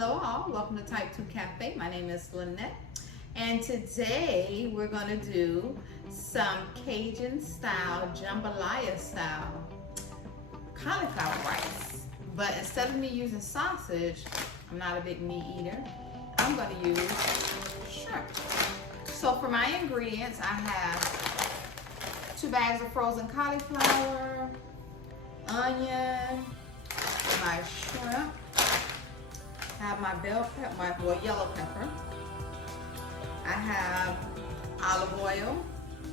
Hello all, welcome to Type 2 Cafe. My name is Lynette, and today we're going to do some Cajun style, Jambalaya style cauliflower rice. But instead of me using sausage, I'm not a big meat eater, I'm going to use shrimp. So for my ingredients, I have 2 bags of frozen cauliflower, onion, my shrimp, I have my bell pepper, my yellow pepper. I have olive oil.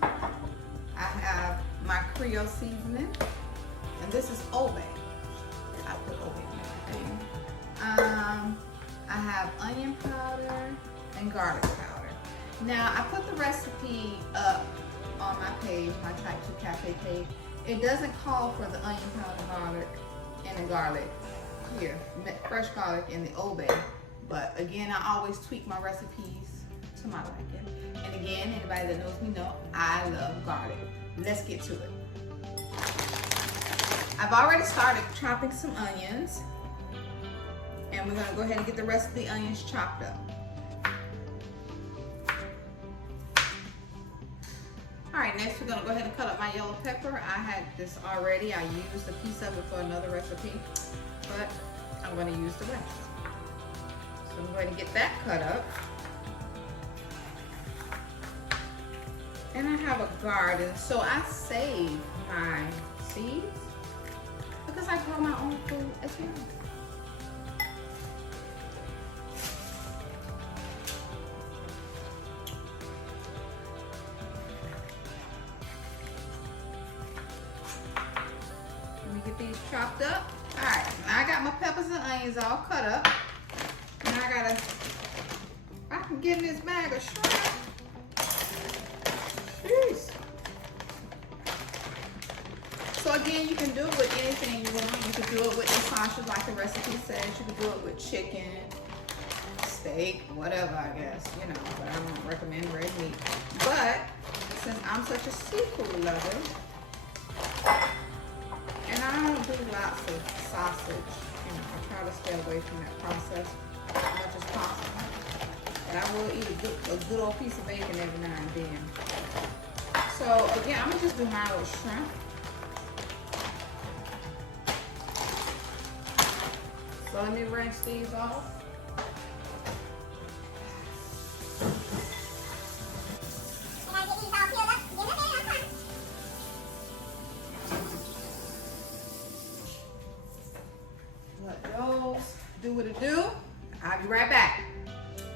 I have my Creole Seasoning, and this is Old Bay. I put Old Bay in everything. I have onion powder and garlic powder. Now I put the recipe up on my page, my Type 2 Cafe page. It doesn't call for the onion powder, garlic, and the garlic here, fresh garlic in the Old Bay. But again, I always tweak my recipes to my liking. And again, anybody that knows me know I love garlic. Let's get to it. I've already started chopping some onions, and we're gonna go ahead and get the rest of the onions chopped up. All right, next we're gonna go ahead and cut up my yellow pepper. I had this already. I used a piece of it for another recipe, but I'm gonna use the rest. So I'm going to get that cut up. And I have a garden, so I save my seeds because I grow my own food as well. Get these chopped up. All right, now I got my peppers and onions all cut up. Now I can get in this bag of shrimp. Jeez. So again, you can do it with anything you want. You can do it with the sausage like the recipe says. You can do it with chicken, steak, whatever, I guess, you know, but I don't recommend red meat. But since I'm such a seafood lover, and I don't do lots of sausage, you know, I try to stay away from that process as much as possible. But I will eat a good old piece of bacon every now and then. So again, I'm gonna just do my little shrimp. So let me rinse these off. Do what it do. I'll be right back.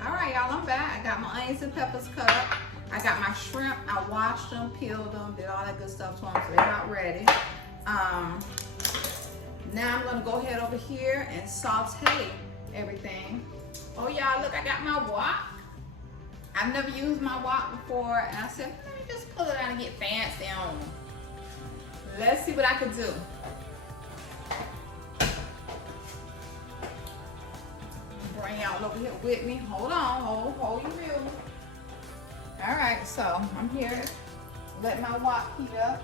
All right, y'all, I'm back. I got my onions and peppers cut up. I got my shrimp. I washed them, peeled them, did all that good stuff to them, so they're not ready. Now I'm gonna go ahead over here and saute everything. Oh, y'all, look, I got my wok. I've never used my wok before, and I said, let me just pull it out and get fancy on them. Let's see what I can do. Bring y'all over here with me. Hold on, hold your real. All right, so I'm here. Let my wok heat up.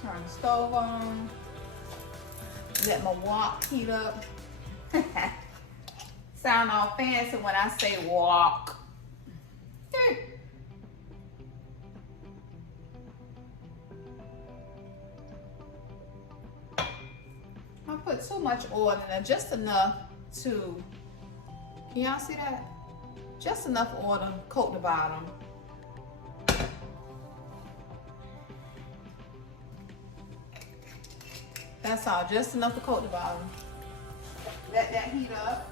Turn the stove on. Let my wok heat up. Sound all fancy when I say wok. I put too much oil in there, just enough to, can y'all see that? Just enough oil to coat the bottom. That's all, just enough to coat the bottom. Let that heat up.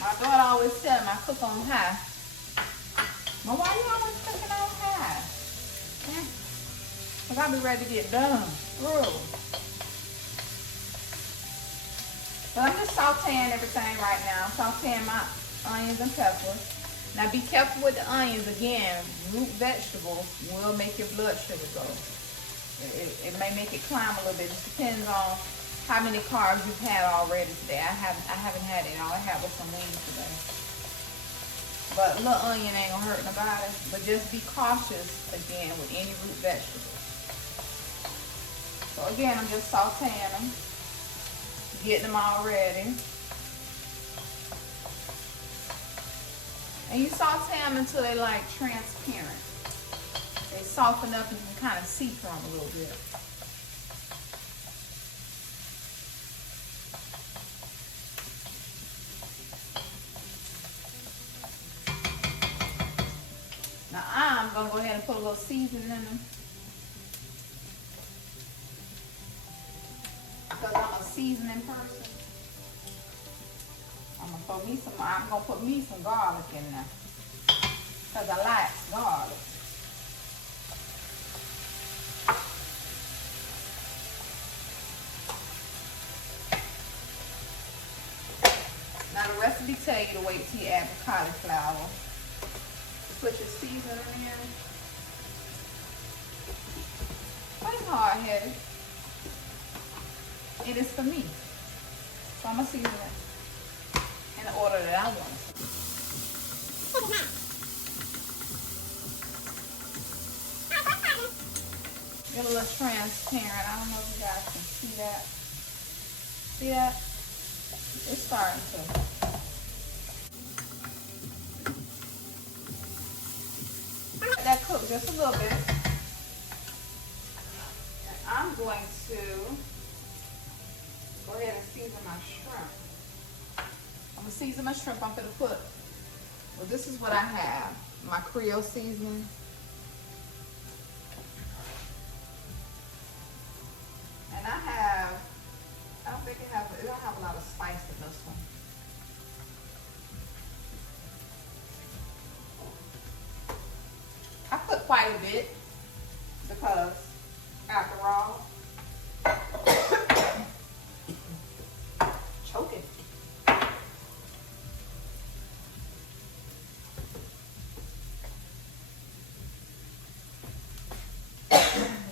My daughter always said I cook on high. But why you always cooking on high? Yeah. Cause I'll be ready to get done. Ooh. But I'm just sauteing everything right now. Sauteing my onions and peppers. Now be careful with the onions. Again, root vegetables will make your blood sugar go. It may make it climb a little bit. It just depends on how many carbs you've had already today. I haven't had it. All I had was some wings today. But a little onion ain't gonna hurt nobody. But just be cautious again with any root vegetables. So again, I'm just sauteing them. Getting them all ready. And you saute them until they like transparent. They soften up and you can kind of see through them a little bit. Now I'm going to go ahead and put a little seasoning in them. Because I'm a seasoning person. I'm gonna put me some garlic in there. Because I like garlic. Now the recipe tell you to wait till you add the cauliflower. Put your seasoning in. But it's hard-headed. It is for me. So I'm going to season it in the order that I want it. Get a little transparent. I don't know if you guys can see that. See that? It's starting to. Let that cook just a little bit. And I'm going to go ahead and season my shrimp. I'm going to season my shrimp. I'm going to put, well, this is what I have. My Creole Seasoning. And I don't think it don't have a lot of spice in this one. I put quite a bit because, after all, choking.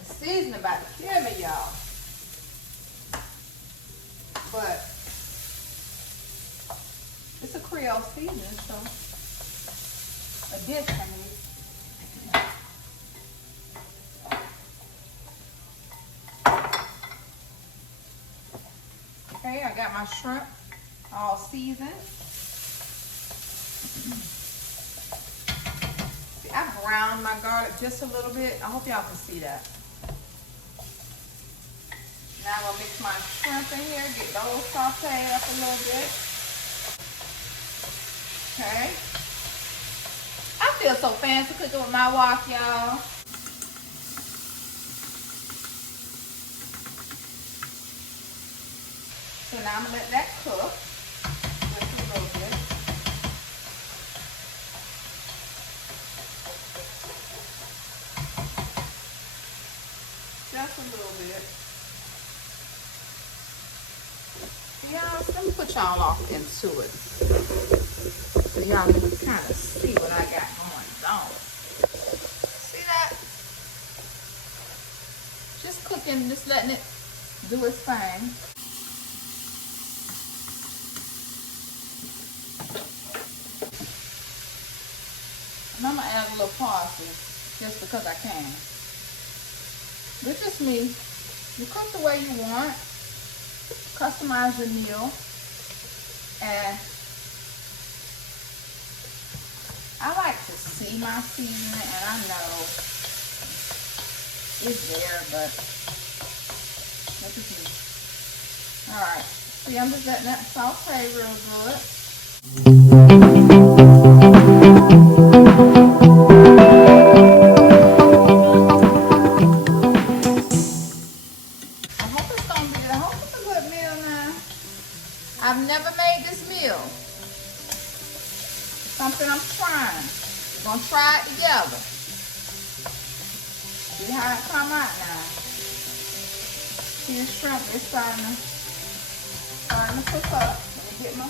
Seasoning about to kill me, y'all. But it's a Creole seasoning, so a different. Okay, I got my shrimp all seasoned. See, I browned my garlic just a little bit. I hope y'all can see that. Now I'm going to mix my shrimp in here, get those sauteed up a little bit. Okay. I feel so fancy cooking with my wok, y'all. So now I'm going to let that cook just a little bit. Just a little bit. Y'all, let me put y'all off into it. So y'all can kind of see what I got going on. See that? Just cooking, just letting it do its thing. And I'm going to add a little parsley just because I can. But it's just me. You cook the way you want. Customize your meal. And I like to see my seasoning, and I know it's there, but look at me. Alright. See, I'm just letting that saute real good. I've never made this meal. Something I'm trying. We're gonna try it together. See how it come out now. See the shrimp is starting to cook up. Let me get my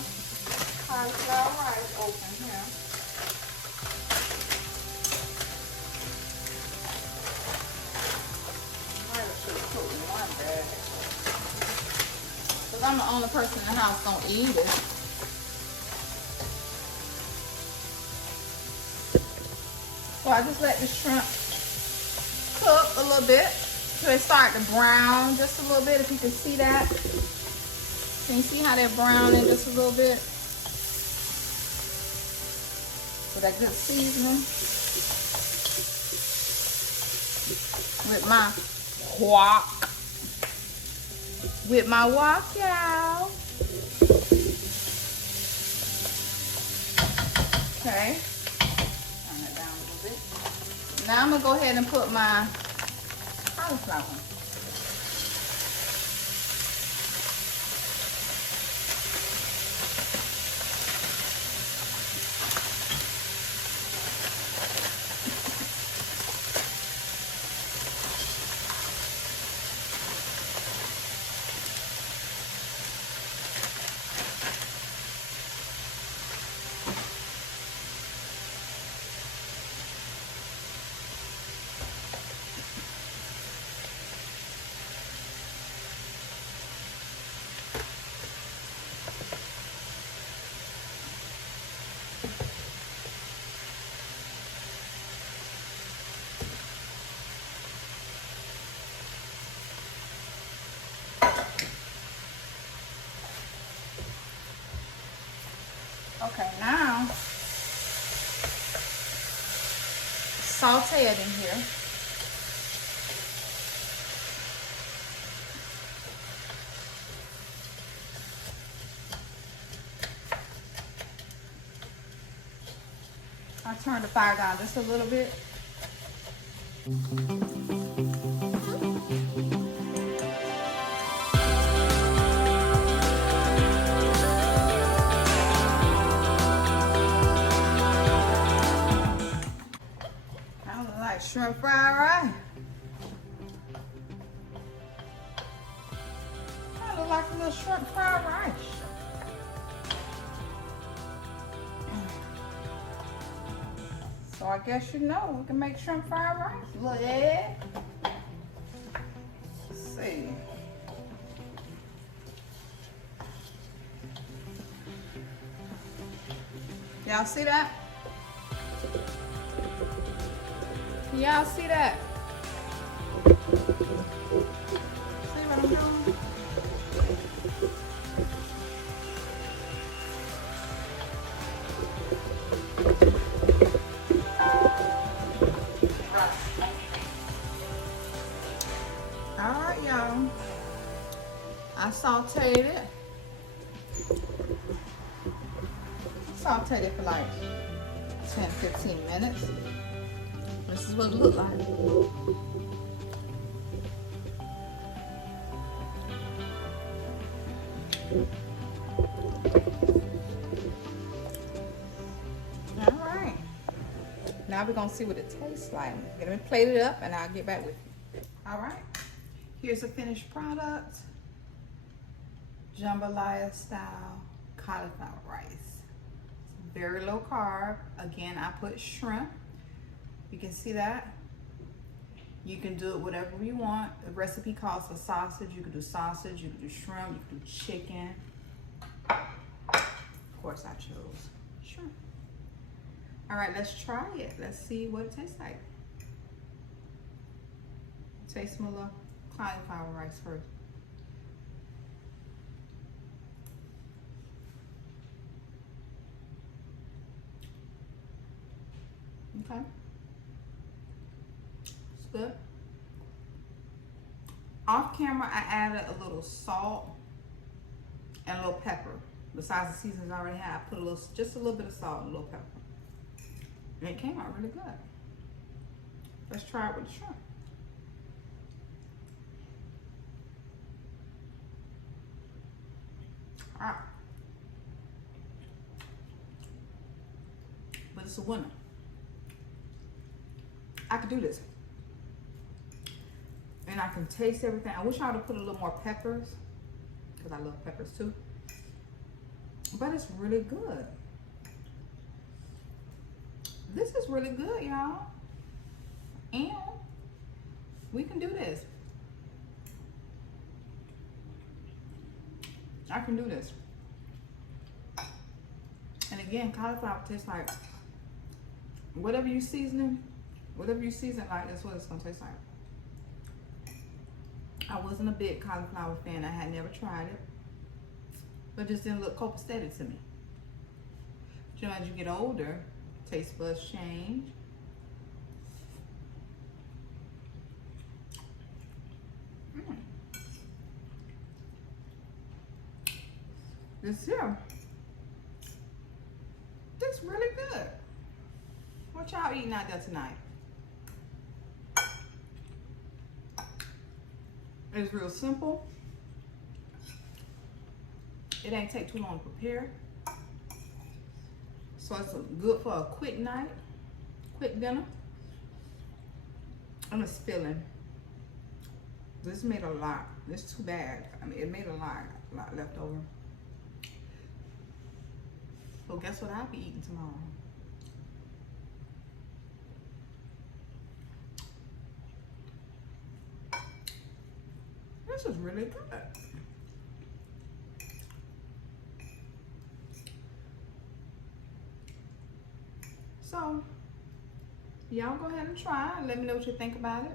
cauliflower rice open here. I should have put one bag. Because I'm the only person in the house gonna eat it. So I just let the shrimp cook a little bit so they start to brown just a little bit. If you can see that. Can you see how they're browning just a little bit? With that good seasoning. With my wok. With my wok, y'all. Okay. Turn it down a little bit. Now I'm gonna go ahead and put my cauliflower. Okay, now saute it in here. I turned the fire down just a little bit. Shrimp fried rice. That look like a little shrimp fried rice. So I guess you know we can make shrimp fried rice. A little egg. Let's see. Y'all see that? Y'all see that? See what I'm doing? All right, y'all. I sauteed it. Sauteed it for like 10-15 minutes. This is what it looked like. All right. Now we're gonna see what it tastes like. Let me plate it up and I'll get back with you. All right. Here's a finished product. Jambalaya Style Cauliflower Rice. Very low carb. Again, I put shrimp. You can see that. You can do it whatever you want. The recipe calls for sausage. You can do sausage, you can do shrimp, you can do chicken. Of course, I chose shrimp. All right, let's try it. Let's see what it tastes like. Taste some little cauliflower rice first. Okay. Good. Off camera, I added a little salt and a little pepper. Besides the seasonings I already have, I put just a little bit of salt and a little pepper. And it came out really good. Let's try it with the shrimp. All right. But it's a winner. I could do this. And I can taste everything. I wish I would have put a little more peppers, because I love peppers too. But it's really good. This is really good, y'all. And we can do this. I can do this. And again, cauliflower tastes like whatever you season like, that's what it's gonna taste like. I wasn't a big cauliflower fan. I had never tried it, but it just didn't look copacetic to me. But, you know, as you get older, taste buds change. This here, this really good. What y'all eating out there tonight? It's real simple. It ain't take too long to prepare. So it's good for a quick night, quick dinner. And it's filling. This made a lot. It's too bad. I mean, it made a lot left over. So guess what I'll be eating tomorrow? This is really good. So, y'all go ahead and try it. Let me know what you think about it.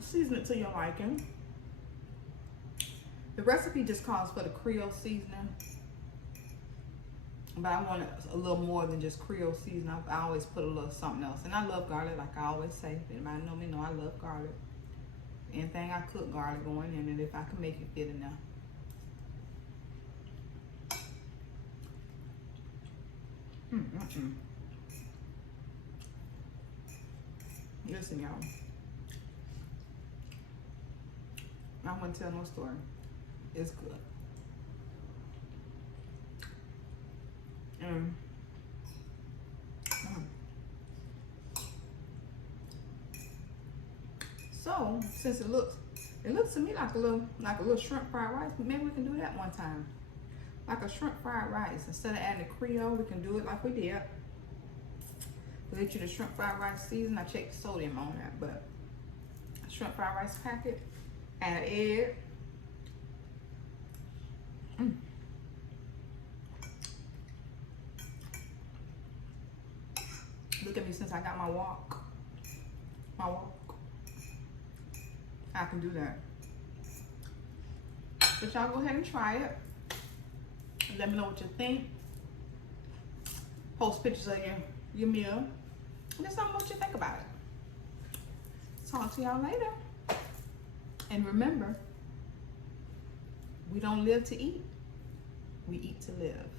Season it to your liking. The recipe just calls for the Creole seasoning, but I want it a little more than just Creole seasoning. I always put a little something else. And I love garlic, like I always say. If anybody know me, know I love garlic. Anything I cook, garlic going in it if I can make it fit in there. Listen, y'all. I don't want to tell no story. It's good. So since it looks to me like a little shrimp fried rice, maybe we can do that one time. Like a shrimp fried rice. Instead of adding the Creole, we can do it like we did. We'll get you the shrimp fried rice season. I checked the sodium on that, but a shrimp fried rice packet, add egg. Look at me since I got my walk. I can do that. But y'all go ahead and try it. Let me know what you think. Post pictures of your meal. And just tell me what you think about it. Talk to y'all later. And remember, we don't live to eat. We eat to live.